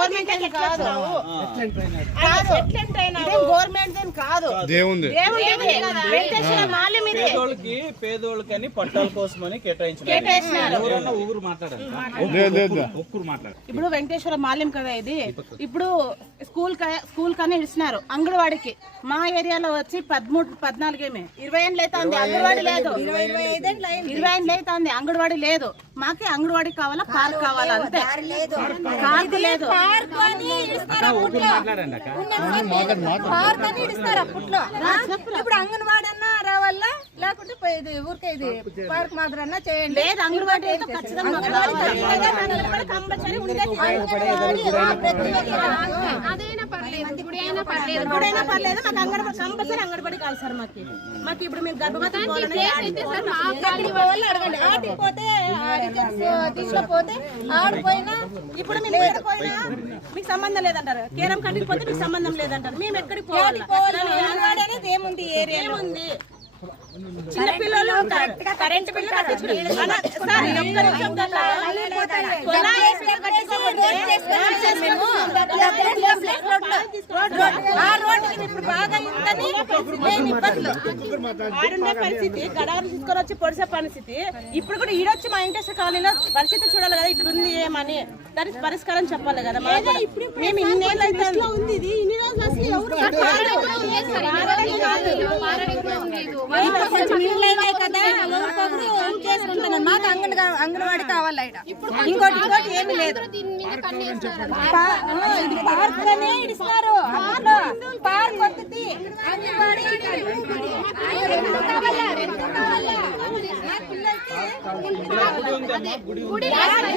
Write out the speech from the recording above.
Government కాదు. Government కాదు. దేవుంది. ఇది పేదోళ్ళకి పేదోళ్ళకని పట్టాల కోసమని కేటాయించిన కేటాయించినారు. ఎవరన్నా ఊరు మాట్లాడండి లేదు లేదు ఒక్కరు మాట్లాడు ఇప్పుడు వెంకటేశ్వర మాల్యం కదా ఇది? ఇప్పుడు స్కూల్ స్కూల్ కనే ఇస్తున్నారు అంగన్వాడికి. మా ఏరియాలో వచ్చి పదమూడు పద్నాలుగేమే. ఇరవై ఏళ్ళు అవుతుంది అంగన్వాడి లేదు. ఇరవై ఏళ్ళు అవుతుంది అంగన్వాడి లేదు. మాకి అంగన్వాడి కావాలా? పార్క్ కావాలా? అంతే. పార్క్ లేదు పార్క్ అని ఇస్తారు అప్పట్లో ఇప్పుడు అంగన్వాడీ అన్నా రావాలా? లేకుంటే ఇది ఊరికే ఇది పార్క్ మాత్రం అన్నా చేయండి. లేదు అంగన్వాడి అయితే ఖచ్చితంగా కంపల్సరీ ఉండేది. అదైనా పర్లేదు పర్లేదు. మాకు అంగన్వాడి కంపల్సరీ అంగన్వాడి కావాలి సార్ మాకు. మాకు ఇప్పుడు మేము గర్భవతి అడగండి. తీసుకపోతే ఆడిపోయినా ఇప్పుడు మేము ఎక్కడికి పోయినా మీకు సంబంధం లేదంటారు. కేరం కంటికి పోతే మీకు సంబంధం లేదంటారు. మేము ఎక్కడికి పోవాలి? ఏముంది ఆడుండే పరిస్థితి గడాలు తీసుకొని వచ్చి పొడిసే పరిస్థితి ఇప్పుడు కూడా ఈడొచ్చి మా ఇంటి కాలనీలో పరిస్థితి చూడాలి కదా ఇట్లుంది ఏమని దానికి పరిష్కారం చెప్పాలి కదా మా మేము ఇన్నేళ్ళు అయితే ఉంది ఇది ఇన్ని రోజులు అసలు ఎవరు మాకు అంగన్ అంగన్వాడి కావాలి ఈడ. ఇంకోటి ఇంకోటి ఏమీ లేదు. ఇది పార్క్ అనే అప్పట్లో పార్క్ వస్తుంది అంగన్వాడి పిల్లలకి గుడి గుడి లేదు.